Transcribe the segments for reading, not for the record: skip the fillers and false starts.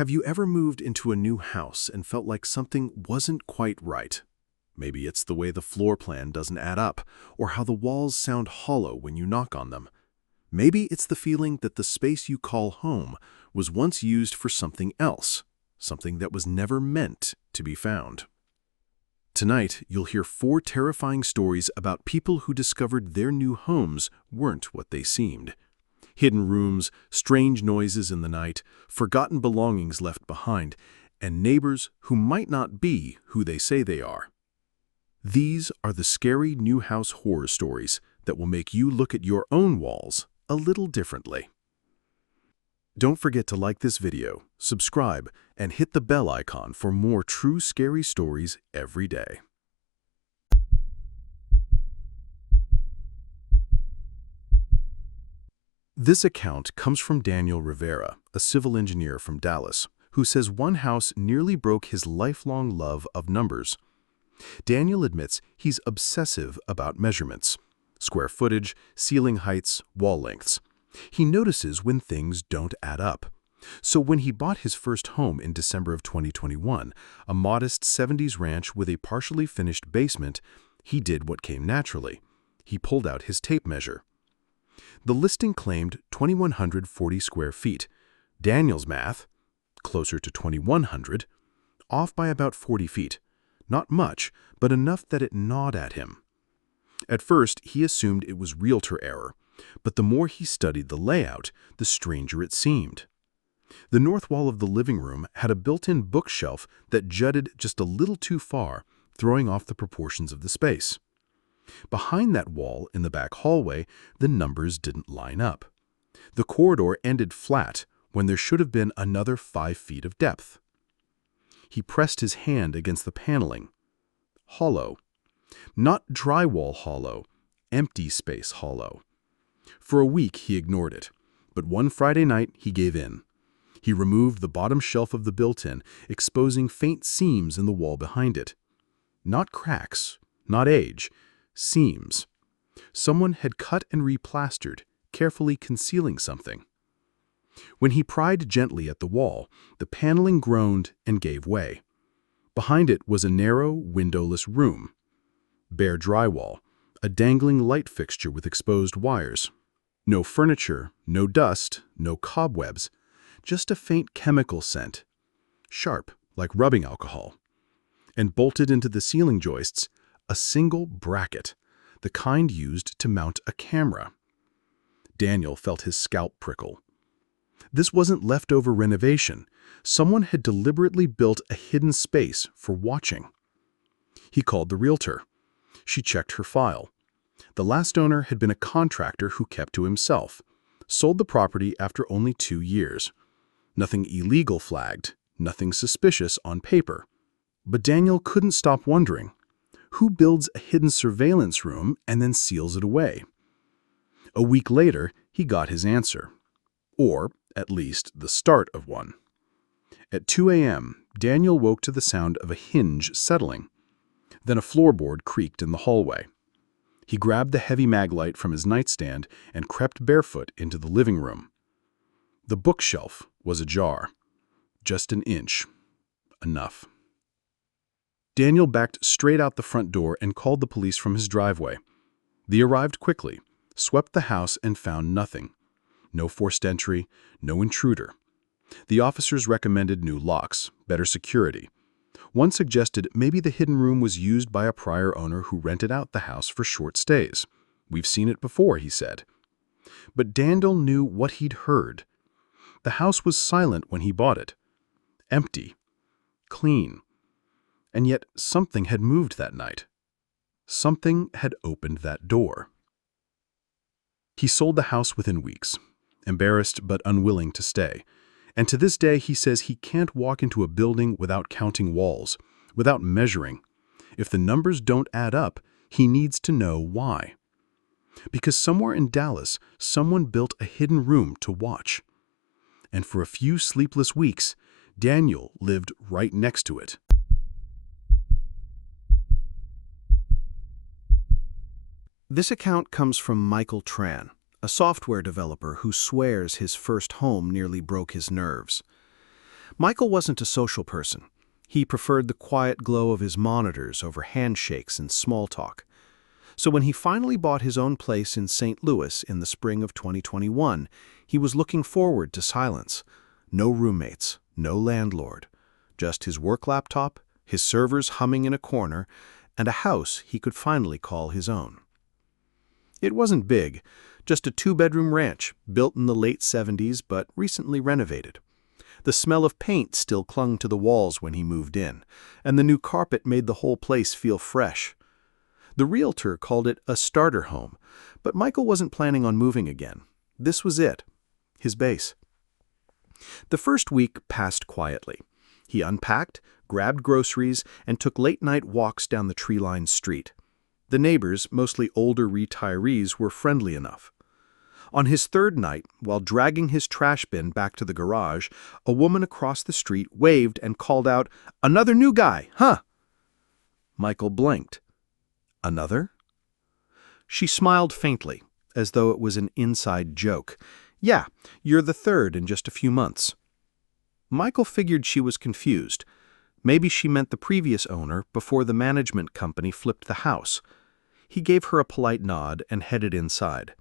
Have you ever moved into a new house and felt like something wasn't quite right? Maybe it's the way the floor plan doesn't add up, or how the walls sound hollow when you knock on them. Maybe it's the feeling that the space you call home was once used for something else, something that was never meant to be found. Tonight, you'll hear 4 terrifying stories about people who discovered their new homes weren't what they seemed. Hidden rooms, strange noises in the night, forgotten belongings left behind, and neighbors who might not be who they say they are. These are the scary new house horror stories that will make you look at your own walls a little differently. Don't forget to like this video, subscribe, and hit the bell icon for more true scary stories every day. This account comes from Daniel Rivera, a civil engineer from Dallas, who says one house nearly broke his lifelong love of numbers. Daniel admits he's obsessive about measurements: square footage, ceiling heights, wall lengths. He notices when things don't add up. So when he bought his first home in December of 2021, a modest 70s ranch with a partially finished basement, he did what came naturally. He pulled out his tape measure. The listing claimed 2,140 square feet. Daniel's math, closer to 2,100, off by about 40 feet. Not much, but enough that it gnawed at him. At first, he assumed it was realtor error, but the more he studied the layout, the stranger it seemed. The north wall of the living room had a built-in bookshelf that jutted just a little too far, throwing off the proportions of the space. Behind that wall, in the back hallway, the numbers didn't line up. The corridor ended flat when there should have been another 5 feet of depth. He pressed his hand against the paneling. Hollow. Not drywall hollow, empty space hollow. For a week he ignored it, but one Friday night he gave in. He removed the bottom shelf of the built-in, exposing faint seams in the wall behind it. Not cracks, not age, seams. Someone had cut and replastered, carefully concealing something. When he pried gently at the wall, the paneling groaned and gave way. Behind it was a narrow, windowless room. Bare drywall, a dangling light fixture with exposed wires. No furniture, no dust, no cobwebs, just a faint chemical scent, sharp like rubbing alcohol. And bolted into the ceiling joists, a single bracket, the kind used to mount a camera. Daniel felt his scalp prickle. This wasn't leftover renovation. Someone had deliberately built a hidden space for watching. He called the realtor. She checked her file. The last owner had been a contractor who kept to himself, sold the property after only 2 years. Nothing illegal flagged, nothing suspicious on paper. But Daniel couldn't stop wondering, who builds a hidden surveillance room and then seals it away? A week later, he got his answer. Or, at least, the start of one. At 2 a.m., Daniel woke to the sound of a hinge settling. Then a floorboard creaked in the hallway. He grabbed the heavy mag light from his nightstand and crept barefoot into the living room. The bookshelf was ajar. Just an inch. Enough. Daniel backed straight out the front door and called the police from his driveway. They arrived quickly, swept the house, and found nothing. No forced entry, no intruder. The officers recommended new locks, better security. One suggested maybe the hidden room was used by a prior owner who rented out the house for short stays. We've seen it before, he said. But Daniel knew what he'd heard. The house was silent when he bought it. Empty. Clean. And yet something had moved that night. Something had opened that door. He sold the house within weeks, embarrassed but unwilling to stay. And to this day, he says he can't walk into a building without counting walls, without measuring. If the numbers don't add up, he needs to know why. Because somewhere in Dallas, someone built a hidden room to watch. And for a few sleepless weeks, Daniel lived right next to it. This account comes from Michael Tran, a software developer who swears his first home nearly broke his nerves. Michael wasn't a social person. He preferred the quiet glow of his monitors over handshakes and small talk. So when he finally bought his own place in St. Louis in the spring of 2021, he was looking forward to silence. No roommates, no landlord. Just his work laptop, his servers humming in a corner, and a house he could finally call his own. It wasn't big, just a two-bedroom ranch built in the late 70s but recently renovated. The smell of paint still clung to the walls when he moved in, and the new carpet made the whole place feel fresh. The realtor called it a starter home, but Michael wasn't planning on moving again. This was it, his base. The first week passed quietly. He unpacked, grabbed groceries, and took late-night walks down the tree-lined street. The neighbors, mostly older retirees, were friendly enough. On his third night, while dragging his trash bin back to the garage, a woman across the street waved and called out, "Another new guy, huh?" Michael blinked. Another? She smiled faintly, as though it was an inside joke. "Yeah, you're the third in just a few months." Michael figured she was confused. Maybe she meant the previous owner before the management company flipped the house. He gave her a polite nod and headed inside.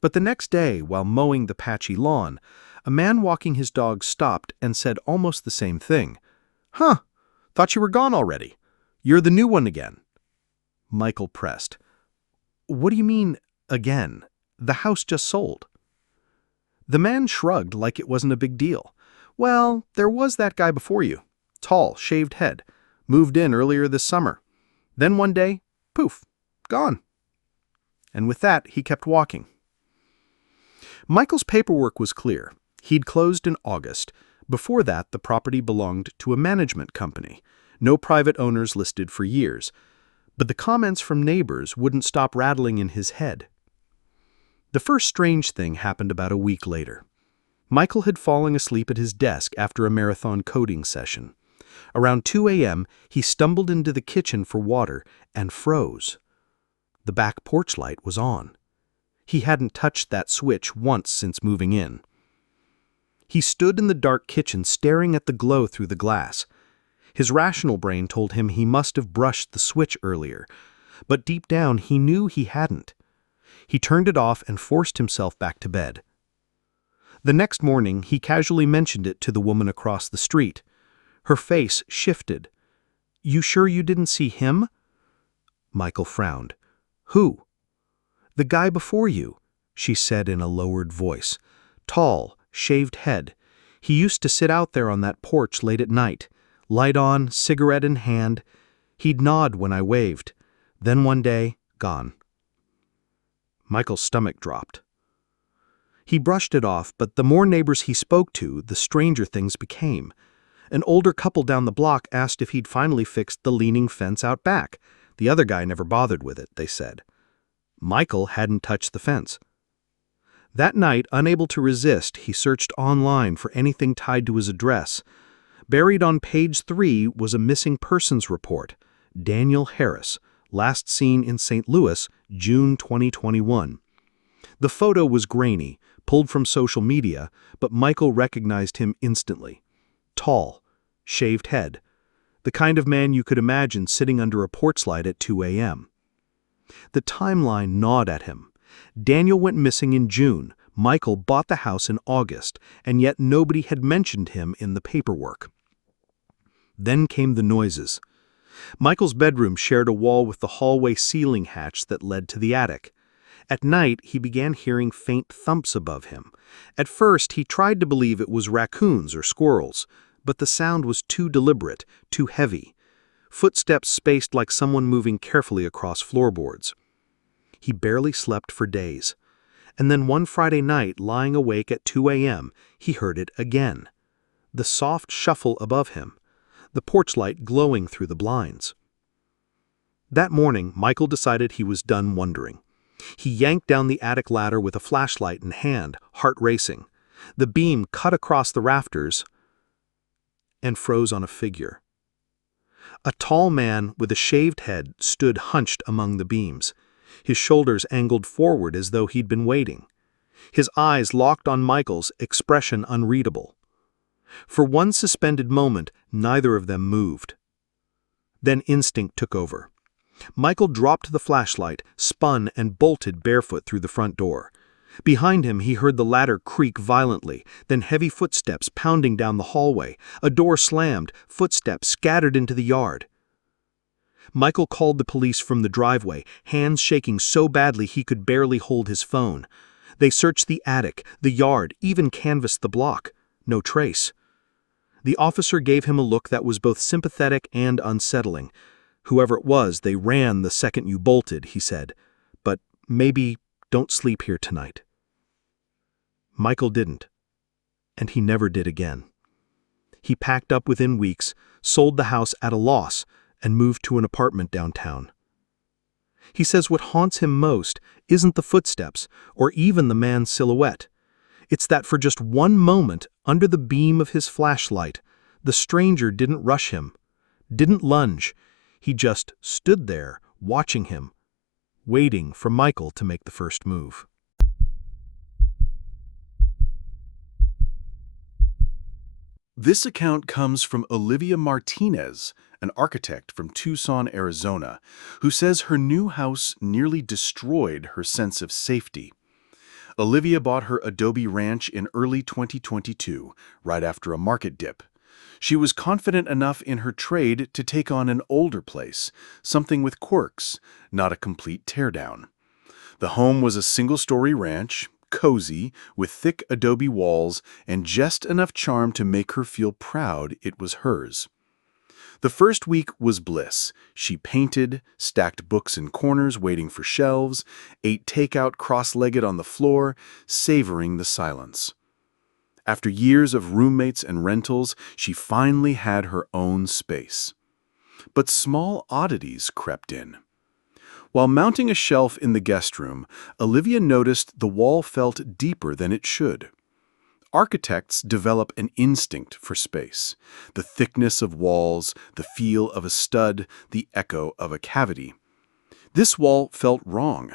But the next day, while mowing the patchy lawn, a man walking his dog stopped and said almost the same thing. "Huh, thought you were gone already. You're the new one again." Michael pressed. "What do you mean, again? The house just sold." The man shrugged like it wasn't a big deal. "Well, there was that guy before you. Tall, shaved head. Moved in earlier this summer. Then one day, poof, gone." And with that, he kept walking. Michael's paperwork was clear. He'd closed in August. Before that, the property belonged to a management company. No private owners listed for years. But the comments from neighbors wouldn't stop rattling in his head. The first strange thing happened about a week later. Michael had fallen asleep at his desk after a marathon coding session. Around 2 a.m., he stumbled into the kitchen for water and froze. The back porch light was on. He hadn't touched that switch once since moving in. He stood in the dark kitchen staring at the glow through the glass. His rational brain told him he must have brushed the switch earlier, but deep down he knew he hadn't. He turned it off and forced himself back to bed. The next morning, he casually mentioned it to the woman across the street. Her face shifted. "You sure you didn't see him?" Michael frowned. "Who?" "The guy before you," she said in a lowered voice. "Tall, shaved head. He used to sit out there on that porch late at night. Light on, cigarette in hand. He'd nod when I waved. Then one day, gone." Michael's stomach dropped. He brushed it off, but the more neighbors he spoke to, the stranger things became. An older couple down the block asked if he'd finally fixed the leaning fence out back. The other guy never bothered with it, they said. Michael hadn't touched the fence. That night, unable to resist, he searched online for anything tied to his address. Buried on page 3 was a missing persons report. Daniel Harris, last seen in St. Louis, June 2021. The photo was grainy, pulled from social media, but Michael recognized him instantly. Tall, shaved head. The kind of man you could imagine sitting under a porch light at 2 a.m. The timeline gnawed at him. Daniel went missing in June. Michael bought the house in August, and yet nobody had mentioned him in the paperwork. Then came the noises. Michael's bedroom shared a wall with the hallway ceiling hatch that led to the attic. At night, he began hearing faint thumps above him. At first, he tried to believe it was raccoons or squirrels, but the sound was too deliberate, too heavy. Footsteps spaced like someone moving carefully across floorboards. He barely slept for days. And then one Friday night, lying awake at 2 a.m., he heard it again. The soft shuffle above him, the porch light glowing through the blinds. That morning, Michael decided he was done wondering. He yanked down the attic ladder with a flashlight in hand, heart racing. The beam cut across the rafters and froze on a figure. A tall man with a shaved head stood hunched among the beams, his shoulders angled forward as though he'd been waiting. His eyes locked on Michael's, expression unreadable. For one suspended moment, neither of them moved. Then instinct took over. Michael dropped the flashlight, spun, and bolted barefoot through the front door. Behind him, he heard the ladder creak violently, then heavy footsteps pounding down the hallway. A door slammed, footsteps scattered into the yard. Michael called the police from the driveway, hands shaking so badly he could barely hold his phone. They searched the attic, the yard, even canvassed the block. No trace. The officer gave him a look that was both sympathetic and unsettling. "Whoever it was, they ran the second you bolted," he said. "But maybe don't sleep here tonight." Michael didn't. And he never did again. He packed up within weeks, sold the house at a loss, and moved to an apartment downtown. He says what haunts him most isn't the footsteps or even the man's silhouette. It's that for just one moment, under the beam of his flashlight, the stranger didn't rush him, didn't lunge. He just stood there, watching him, waiting for Michael to make the first move. This account comes from Olivia Martinez, an architect from Tucson, Arizona, who says her new house nearly destroyed her sense of safety. Olivia bought her adobe ranch in early 2022, right after a market dip. She was confident enough in her trade to take on an older place, something with quirks, not a complete teardown. The home was a single-story ranch, cozy, with thick adobe walls, and just enough charm to make her feel proud it was hers. The first week was bliss. She painted, stacked books in corners waiting for shelves, ate takeout cross-legged on the floor, savoring the silence. After years of roommates and rentals, she finally had her own space. But small oddities crept in. While mounting a shelf in the guest room, Olivia noticed the wall felt deeper than it should. Architects develop an instinct for space. The thickness of walls, the feel of a stud, the echo of a cavity. This wall felt wrong,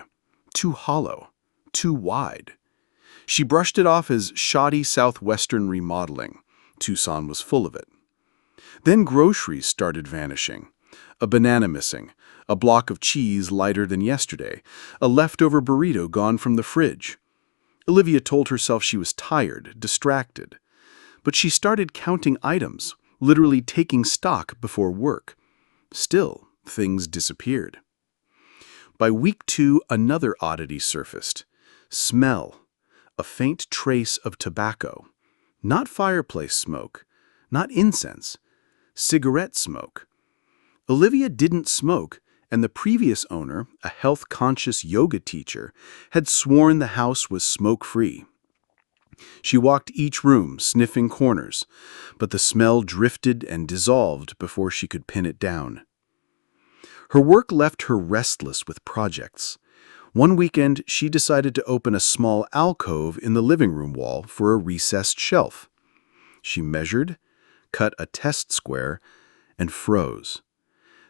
too hollow, too wide. She brushed it off as shoddy southwestern remodeling. Tucson was full of it. Then groceries started vanishing. A banana missing, a block of cheese lighter than yesterday, a leftover burrito gone from the fridge. Olivia told herself she was tired, distracted. But she started counting items, literally taking stock before work. Still, things disappeared. By week 2, another oddity surfaced. Smell. A faint trace of tobacco. Not fireplace smoke, not incense. Cigarette smoke. Olivia didn't smoke, and the previous owner, a health-conscious yoga teacher, had sworn the house was smoke-free. She walked each room, sniffing corners, but the smell drifted and dissolved before she could pin it down. Her work left her restless with projects. One weekend, she decided to open a small alcove in the living room wall for a recessed shelf. She measured, cut a test square, and froze.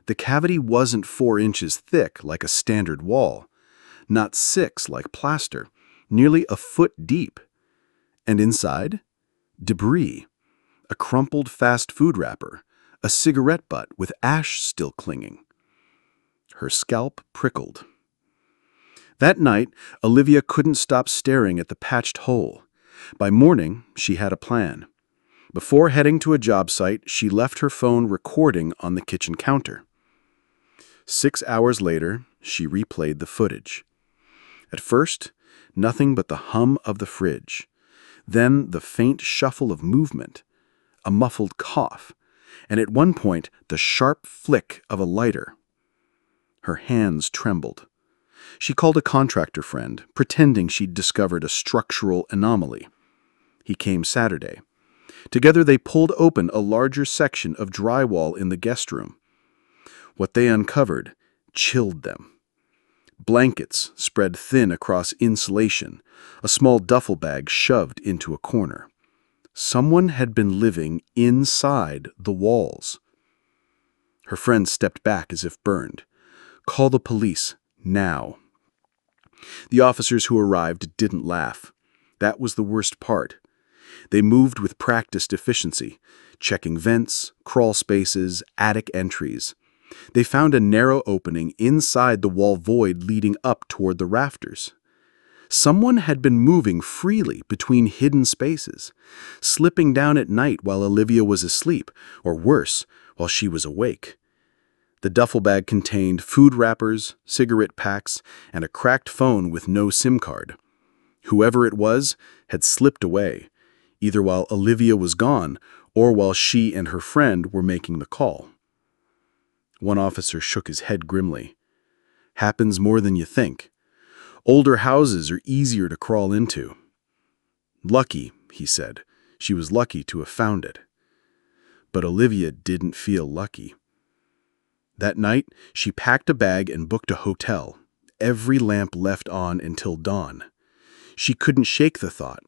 The cavity wasn't 4 inches thick like a standard wall, not 6 like plaster, nearly a foot deep. And inside? Debris, a crumpled fast food wrapper, a cigarette butt with ash still clinging. Her scalp prickled. That night, Olivia couldn't stop staring at the patched hole. By morning, she had a plan. Before heading to a job site, she left her phone recording on the kitchen counter. 6 hours later, she replayed the footage. At first, nothing but the hum of the fridge. Then the faint shuffle of movement, a muffled cough, and at one point, the sharp flick of a lighter. Her hands trembled. She called a contractor friend, pretending she'd discovered a structural anomaly. He came Saturday. Together they pulled open a larger section of drywall in the guest room. What they uncovered chilled them. Blankets spread thin across insulation, a small duffel bag shoved into a corner. Someone had been living inside the walls. Her friend stepped back as if burned. "Call the police, now." The officers who arrived didn't laugh. That was the worst part. They moved with practiced efficiency, checking vents, crawl spaces, attic entries. They found a narrow opening inside the wall void leading up toward the rafters. Someone had been moving freely between hidden spaces, slipping down at night while Olivia was asleep, or worse, while she was awake. The duffel bag contained food wrappers, cigarette packs, and a cracked phone with no SIM card. Whoever it was had slipped away, either while Olivia was gone or while she and her friend were making the call. One officer shook his head grimly. Happens more than you think. Older houses are easier to crawl into. Lucky, he said. She was lucky to have found it. But Olivia didn't feel lucky. That night, she packed a bag and booked a hotel, every lamp left on until dawn. She couldn't shake the thought.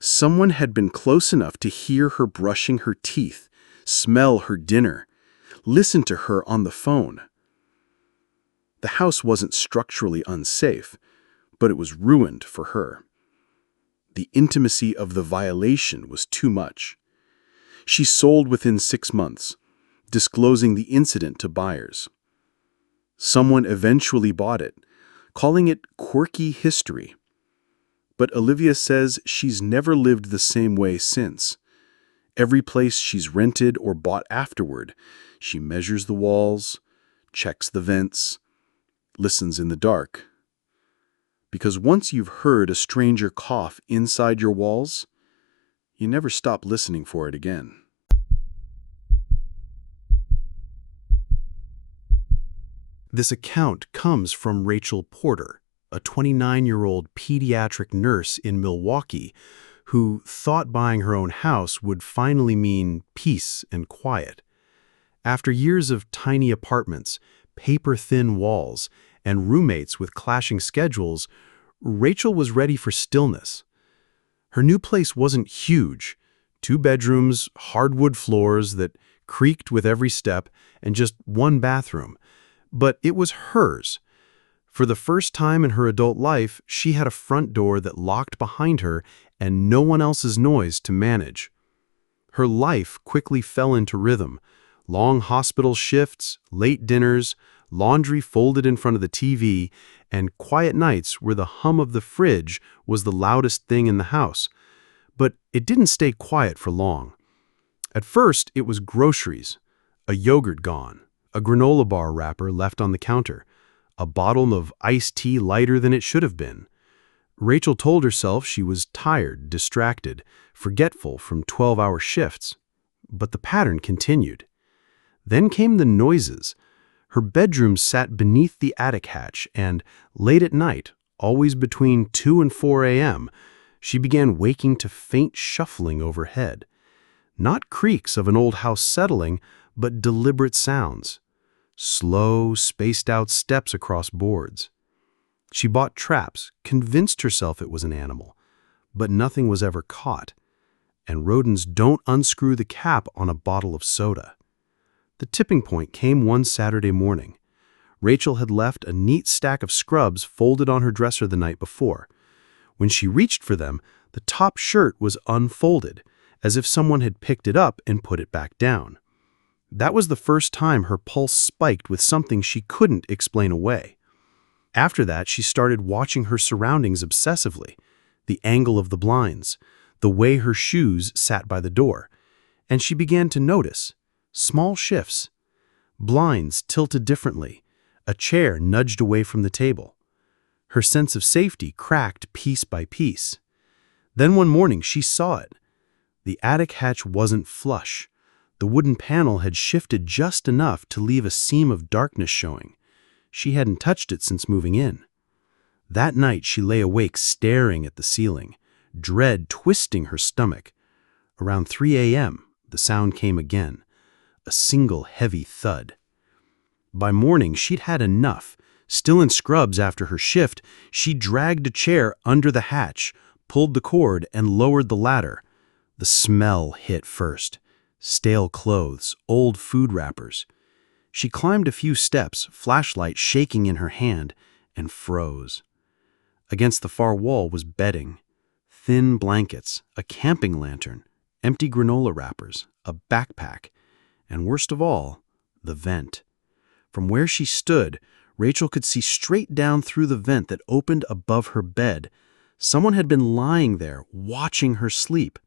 Someone had been close enough to hear her brushing her teeth, smell her dinner, listen to her on the phone. The house wasn't structurally unsafe, but it was ruined for her. The intimacy of the violation was too much. She sold within 6 months, disclosing the incident to buyers. Someone eventually bought it, calling it quirky history. But Olivia says she's never lived the same way since. Every place she's rented or bought afterward, she measures the walls, checks the vents, listens in the dark. Because once you've heard a stranger cough inside your walls, you never stop listening for it again. This account comes from Rachel Porter, a 29-year-old pediatric nurse in Milwaukee who thought buying her own house would finally mean peace and quiet. After years of tiny apartments, paper-thin walls, and roommates with clashing schedules, Rachel was ready for stillness. Her new place wasn't huge. 2 bedrooms, hardwood floors that creaked with every step, and just 1 bathroom. But it was hers. For the first time in her adult life, she had a front door that locked behind her and no one else's noise to manage. Her life quickly fell into rhythm. Long hospital shifts, late dinners, laundry folded in front of the TV, and quiet nights where the hum of the fridge was the loudest thing in the house. But it didn't stay quiet for long. At first, it was groceries, a yogurt gone, a granola bar wrapper left on the counter, a bottle of iced tea lighter than it should have been. Rachel told herself she was tired, distracted, forgetful from 12-hour shifts. But the pattern continued. Then came the noises. Her bedroom sat beneath the attic hatch, and late at night, always between 2 and 4 a.m., she began waking to faint shuffling overhead. Not creaks of an old house settling, but deliberate sounds. Slow, spaced-out steps across boards. She bought traps, convinced herself it was an animal, but nothing was ever caught. And rodents don't unscrew the cap on a bottle of soda. The tipping point came one Saturday morning. Rachel had left a neat stack of scrubs folded on her dresser the night before. When she reached for them, the top shirt was unfolded, as if someone had picked it up and put it back down. That was the first time her pulse spiked with something she couldn't explain away. After that, she started watching her surroundings obsessively, the angle of the blinds, the way her shoes sat by the door, and she began to notice small shifts. Blinds tilted differently, a chair nudged away from the table. Her sense of safety cracked piece by piece. Then one morning she saw it. The attic hatch wasn't flush. The wooden panel had shifted just enough to leave a seam of darkness showing. She hadn't touched it since moving in. That night she lay awake staring at the ceiling, dread twisting her stomach. Around 3 a.m., the sound came again, a single heavy thud. By morning she'd had enough. Still in scrubs after her shift, she dragged a chair under the hatch, pulled the cord, and lowered the ladder. The smell hit first. Stale clothes, old food wrappers. She climbed a few steps, flashlight shaking in her hand, and froze. Against the far wall was bedding. thin blankets, a camping lantern, empty granola wrappers, a backpack, and worst of all, the vent. From where she stood, Rachel could see straight down through the vent that opened above her bed. Someone had been lying there, watching her sleep.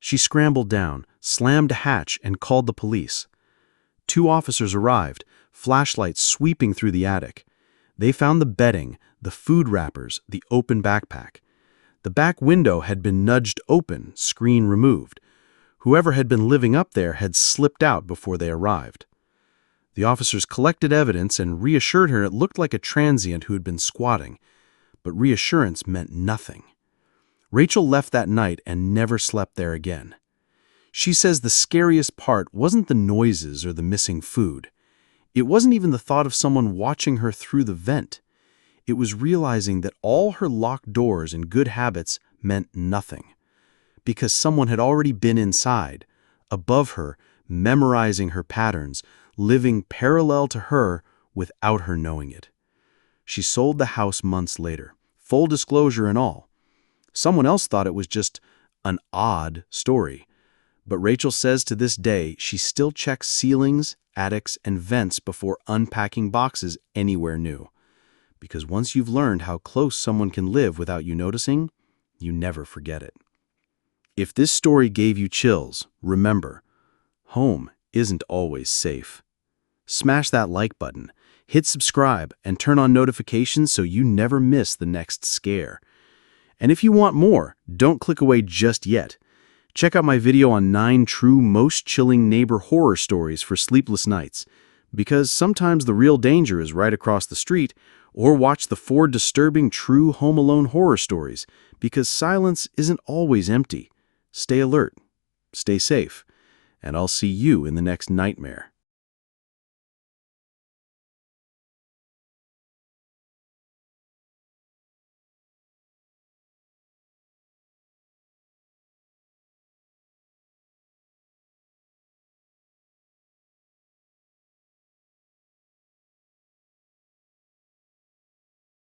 She scrambled down, slammed a hatch, and called the police. 2 officers arrived, flashlights sweeping through the attic. They found the bedding, the food wrappers, the open backpack. The back window had been nudged open, screen removed. Whoever had been living up there had slipped out before they arrived. The officers collected evidence and reassured her it looked like a transient who had been squatting, but reassurance meant nothing. Rachel left that night and never slept there again. She says the scariest part wasn't the noises or the missing food. It wasn't even the thought of someone watching her through the vent. It was realizing that all her locked doors and good habits meant nothing, because someone had already been inside, above her, memorizing her patterns, living parallel to her without her knowing it. She sold the house months later, full disclosure and all. Someone else thought it was just an odd story, but Rachel says to this day she still checks ceilings, attics, and vents before unpacking boxes anywhere new. Because once you've learned how close someone can live without you noticing, you never forget it. If this story gave you chills, remember, home isn't always safe. Smash that like button, hit subscribe, and turn on notifications so you never miss the next scare. And if you want more, don't click away just yet. Check out my video on 9 true most chilling neighbor horror stories for sleepless nights, because sometimes the real danger is right across the street, or watch the 4 disturbing true Home Alone horror stories, because silence isn't always empty. Stay alert, stay safe, and I'll see you in the next nightmare.